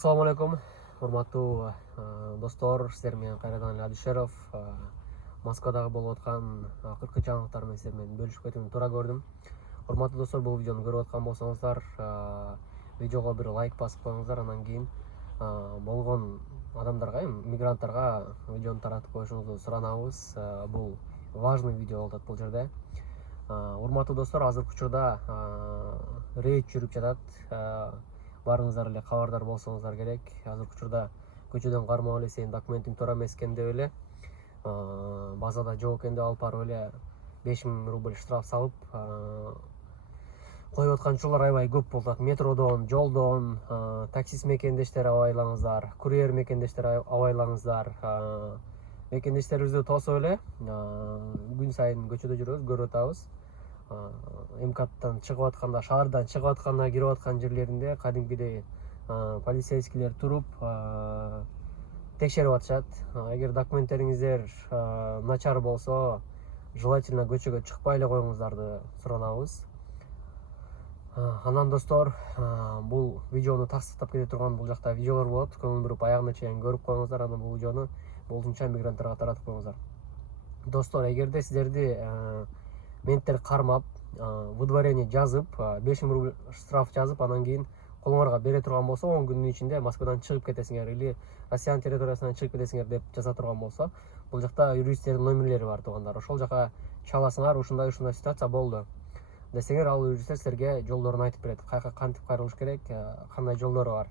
Assalamu alaikum, урматтуу достор, сиздер менен кайрадан эле Адишеров. Москвадагы болуп аткан акыркы жаңылыктар менен сиздер менен бөлүшүп кетүүнү туура көрдүм. Урматтуу достор, бул видеону көрүп аткан болсоңуздар, видеого бир лайк басып коюңуздар, анан кийин болгон адамдарга, мигранттарга видеону таратып коюшуңузду суранабыз. Бул важный видео болуп атат бул жерде. Урматтуу достор, азыркы учурда рейд жүрүп жатат. Барыңыздар эле кабардар болсоңуздар керек. Азыркы учурда көчөдөн кармап эле сенин документиң туура эмес экен деп эле базада жок экен деп алып барып эле 5000 рубль штраф салып коюп аткан учурлар аябай көп болуп атат. Метродон, жолдон, таксист мекендештер абайлаңыздар, курьер мекендештер абайлаңыздар. Мекендештерибизди тосуп эле күн сайын көчөдө жүрөбүз, көрүп атабыз. МКАДтан чыгып атканда, шаардан чыгып атканда, кирип аткан жерлеринде кадимгидей полицейскийлер туруп текшерип атышат. Эгер документтериңиздер начар болсо, желательно көчөгө чыкпай эле коюңуздарды суранабыз. Анан достор, бул видеону тастыктап кете турган бул жакта видеолор болот. Көңүл буруп аягына чейин көрүп коюңуздар, анан бул видеону болушунча мигранттарга таратып коюңуздар. Достор, эгерде сиздерди менттер кармап, выдворение жазып, 5000 рубль штраф жазып, анан кийин колуңарга бере турган болсо, 10 күндүн ичинде Москвадан чыгып кетесиңер или Россиянын территориясынан чыгып кетесиңер деп жаза турган болсо, бул жакта юристтердин номерлери бар, туугандар. Ошол жака чаласыңар, ушундай ситуация болду десеңер, ал юристтер силерге жолдорун айтып берет. Каяка кантип кайрылыш керек, кандай жолдору бар.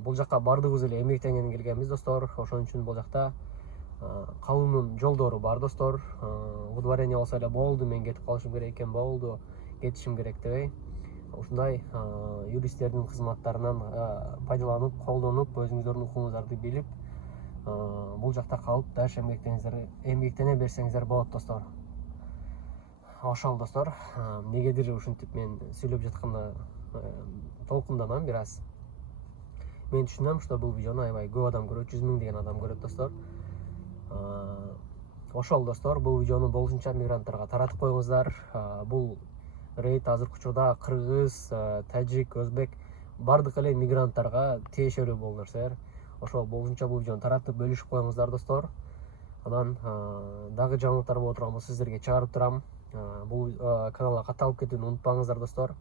Бул жака бардыгыбыз эле эмгектенген келгенбиз, достор. Ошон үчүн бул жакта калуунун жолдору бар, достор. Выдворение болсо эле болду, мен кетип калышым керек экен, болду, кетишим керек дебей, ушундай юристтердин кызматтарынан пайдаланып, колдонуп, өзүңүздөрдүн укугуңуздарды билип, бул жакта калып дальше эмгектене берсеңиздер болот, достор. Ошол, достор, эмнегедир ушинтип мен сүйлөп жатканда толкунданам бир аз. Мен түшүнөм, что бул видеону аябай көп адам көрөт, 100 миңдеген адам көрөт, достор. Ошол, достор, бул видеону болушунча мигранттарга таратып коюңуздар. Бул рейд азыркы учурда кыргыз, тажик, өзбек бардык эле мигранттарга тиешелүү бул нерселер. Ошол болушунча бул видеону таратып бөлүшүп коюңуздар, достор. Анан дагы жаңылыктар боло турган болсо сиздерге чыгарып турам. Бул каналга катталып кетүүнү унутпаңыздар, достор.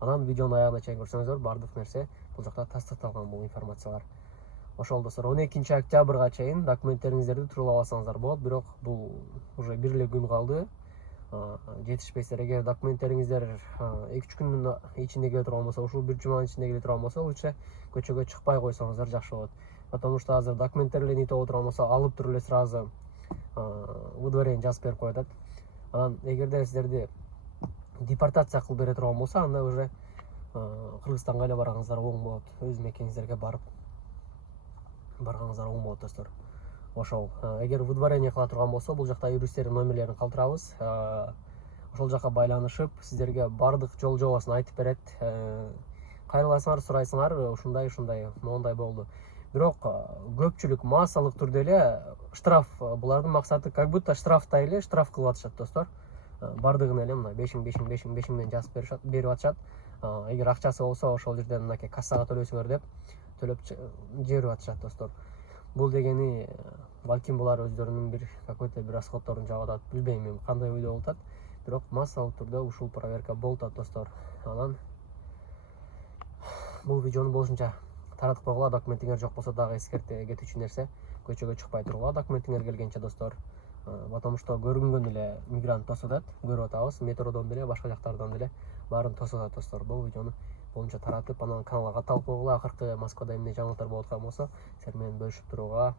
Анан видеону аягына чейин көрсөңүздөр, бардык нерсе бул жакта тастыкталган, бул информациялар. Ошол, достор, 12 октябрга чейин документтериңиздерди туруп алсаңыздар болот, бирок бул уже бир эле күн калды. Жетишпейсиздер. Эгер документтериңиздер 2-3 күндүн ичинде келе турган болсо, ушул бир жуманын ичинде келе турган болсо, лучше көчөгө чыкпай койсоңуздар жакшы болот. Потому что азыр документтер эле нетип отурган болсо, алып туруп эле сразу выдворение жазып берип коет. Анан эгерде сиздерди депортация кылып бере турган болсо, анда уже Кыргызстанга эле баргаңыздар оң болот. Өз мекениңиздерге баргаңыздар оң болот, достор. Ошол, эгер выдворение кыла турган болсо, бул жакта юристтердин номерлерин калтырабыз. Ошол жака байланышып, сиздерге бардык жол жобосун айтып берет. Кайрыласыңар, сурайсыңар, ушундай, моундай болду. Бирок көпчүлүк массалык түрдө эле штраф, булардын максаты как будто штрафтай эле штраф кылып атышат, достор. Бардыгын эле мына 5000 жазып берип атышат. Эгер акчасы болсо, ошол жерден мынакей кассага төлөйсүңөр деп төлөп жиберип атышат, достор. Бул дегени балким булар өздөрүнүн бир какой-то бир расходдорун жаап атат, билбейм мен кандай ойдо болуп атат. Бирок массалык түрдө ушул проверка болуп атат, достор. Анан бул видеону болушунча таратып койгула. Документиңер жок болсо дагы эскерте кетүүчү нерсе, көчөгө чыкпай тургула документиңер келгенче, достор. Потому что көрүнгөн эле мигрант тосуп атат, көрүп атабыз, метродон деле, башка жактардан деле баарын тосуп атат, достор. Бул видеону болушунча таратып, анан каналга катталып койгула. Акыркы Москвада эмне жаңылыктар болуп аткан болсо, силер менен бөлүшүп турууга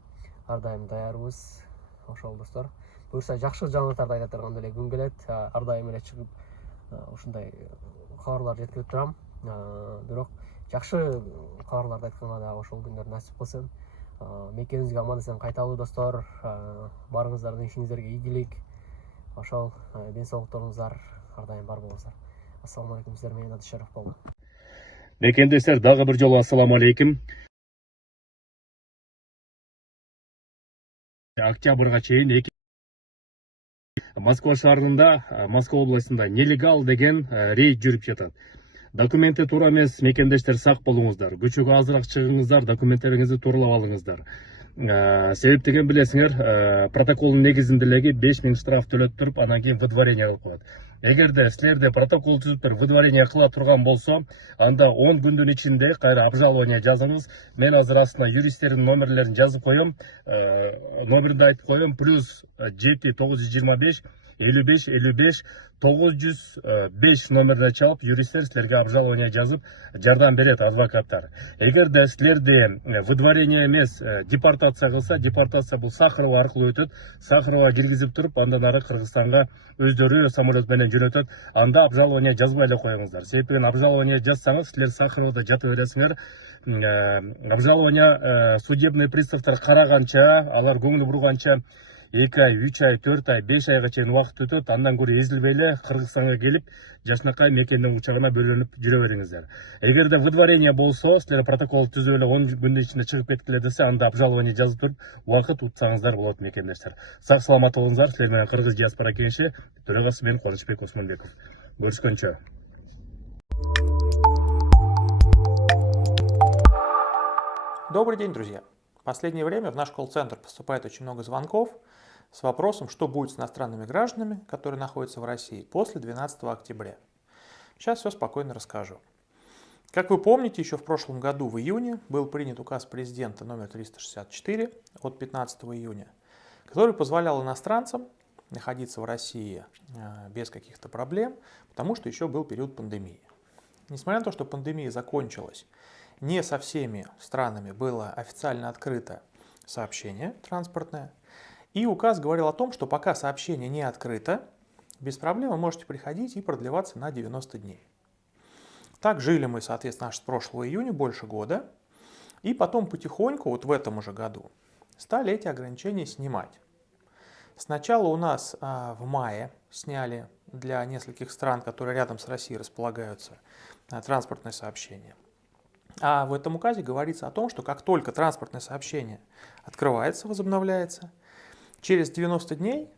ар дайым даярбыз. Ошол, достор. Буюрса жакшы жаңылыктарды айта турган эле күн келет. Ар дайым эле чыгып ушундай кабарлар жеткирип турам. Бирок жакшы кабарларды айтканга дагы ошол күндөр насип кылсын. Мекенибизге аман эсен кайталы, достор. Барыңыздардын ишиңиздерге ийгилик. Ошол, ден соолуктуңуздар ар дайым бар болуңуздар. Ассаламу алейкум, сиздер менен Адишеров болду. Мекендештер, дагы бир жолу ассаламу алейкум. Октябрга чейин Москва шаарында, Москва областында нелегал деген рейд жүрүп жатат. Документи туура эмес, мекендештер сак болуңуздар. Көчөгө азыраак чыгыңыздар, документтериңизди тууралап алыңыздар. Себеп деген билесиңер, протоколдун негизинде эле 5000 штраф төлөп туруп, анан кийин выдворение кылып коет. Эгерде силерде протокол түзүп туруп выдворение кыла турган болсо, анда 10 күндүн ичинде кайра обжалование жазыңыз. Мен азыр астына юристтердин номерлерин жазып коем, номерин айтып коем, плюс JP 925 55 55 905 номерине чалып, юристтер силерге обжалование жазып жардам берет, адвокаттар. Эгерде силерде выдворение эмес, депортация кылса, депортация бул Сахарова аркылуу өтөт. Сахарова киргизип туруп, андан ары Кыргызстанга өздөрү самолет менен жөнөтөт. Анда обжалование жазбай эле коюңуздар. Себеби обжалование жазсаңыз, силер Сахаровада жата бересиңер. Обжалование судебный приставтар караганча, алар көңүл бурганча 2 ай, 3 ай, 4 ай, 5 айга чейин убакыт өтөт. Андан көрө эзилбей эле Кыргызстанга келип, жакшынакай мекендин учагына бөлүнүп жүрө бериңиздер. Эгерде выдворение болсо, силер протокол түзүп эле 10 күндүн ичинде чыгып кеткиле десе, анда обжалование жазып туруп, убакыт утсаңыздар болот мекендештер. Сак саламат болуңуздар. Силер менен Кыргыз диаспора кеңеши төрагасы мен Кубанычбек Осмонбеков. Көрүшкөнчө. Добрый день, друзья! В последнее время в наш колл-центр поступает очень много звонков с вопросом, что будет с иностранными гражданами, которые находятся в России после 12 октября. Сейчас все спокойно расскажу. Как вы помните, еще в прошлом году, в июне, был принят указ президента номер 364 от 15 июня, который позволял иностранцам находиться в России без каких-то проблем, потому что еще был период пандемии. Несмотря на то, что пандемия закончилась, не со всеми странами было официально открыто сообщение транспортное. И указ говорил о том, что пока сообщение не открыто, без проблем вы можете приходить и продлеваться на 90 дней. Так жили мы, соответственно, аж с прошлого июня, больше года. И потом потихоньку, вот в этом уже году, стали эти ограничения снимать. Сначала у нас в мае сняли для нескольких стран, которые рядом с Россией располагаются, транспортное сообщение. А в этом указе говорится о том, что как только транспортное сообщение открывается, возобновляется, через 90 дней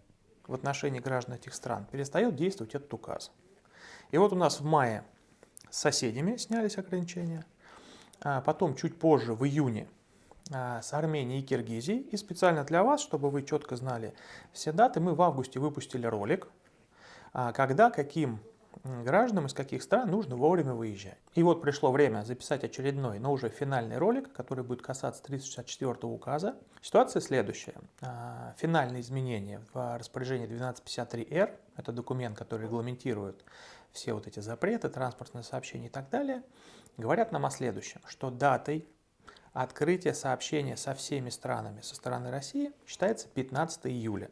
в отношении граждан этих стран перестает действовать этот указ. И вот у нас в мае с соседями снялись ограничения, а потом чуть позже, в июне, с Арменией и Киргизией. И специально для вас, чтобы вы четко знали все даты, мы в августе выпустили ролик, когда каким гражданам из каких стран нужно вовремя выезжать. И вот пришло время записать очередной, но уже финальный ролик, который будет касаться 364 указа. Ситуация следующая. Финальные изменения в распоряжении 1253-Р, это документ, который регламентирует все вот эти запреты, транспортные сообщения и так далее, говорят нам о следующем, что датой открытия сообщения со всеми странами со стороны России считается 15 июля.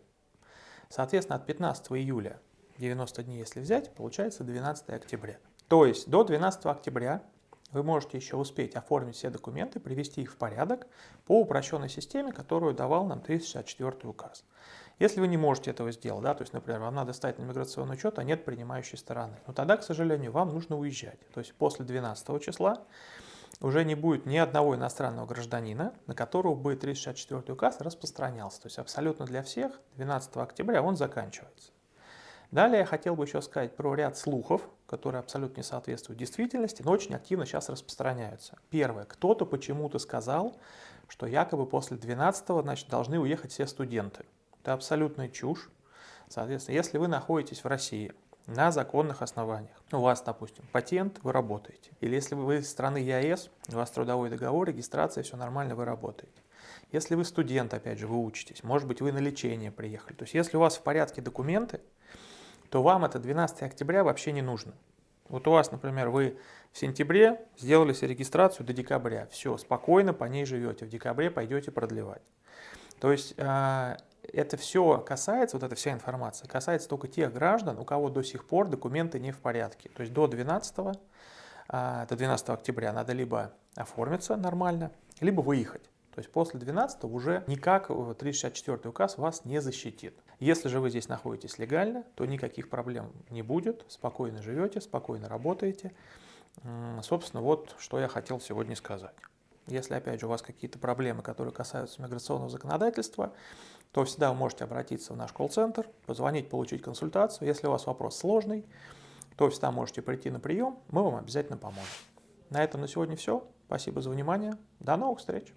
Соответственно, от 15 июля 90 дней, если взять, получается 12 октября. То есть до 12 октября вы можете еще успеть оформить все документы, привести их в порядок по упрощенной системе, которую давал нам 364 указ. Если вы не можете этого сделать, да, то есть, например, вам надо стать на миграционный учет, а нет принимающей стороны, но тогда, к сожалению, вам нужно уезжать. То есть после 12 числа уже не будет ни одного иностранного гражданина, на которого бы 364 указ распространялся. То есть абсолютно для всех 12 октября он заканчивается. Далее я хотел бы еще сказать про ряд слухов, которые абсолютно не соответствуют действительности, но очень активно сейчас распространяются. Первое. Кто-то почему-то сказал, что якобы после 12-го, значит, должны уехать все студенты. Это абсолютная чушь. Соответственно, если вы находитесь в России на законных основаниях, у вас, допустим, патент, вы работаете. Или если вы из страны ЕАЭС, у вас трудовой договор, регистрация, все нормально, вы работаете. Если вы студент, опять же, вы учитесь, может быть, вы на лечение приехали. То есть, если у вас в порядке документы, то вам это 12 октября вообще не нужно. Вот у вас, например, вы в сентябре сделали себе регистрацию до декабря. Все, спокойно по ней живете. В декабре пойдете продлевать. То есть это все касается, вот эта вся информация, касается только тех граждан, у кого до сих пор документы не в порядке. То есть до 12 октября надо либо оформиться нормально, либо выехать. То есть после 12 уже никак 364 указ вас не защитит. Если же вы здесь находитесь легально, то никаких проблем не будет. Спокойно живете, спокойно работаете. Собственно, вот что я хотел сегодня сказать. Если, опять же, у вас какие-то проблемы, которые касаются миграционного законодательства, то всегда вы можете обратиться в наш колл-центр, позвонить, получить консультацию. Если у вас вопрос сложный, то всегда можете прийти на прием, мы вам обязательно поможем. На этом на сегодня все. Спасибо за внимание. До новых встреч!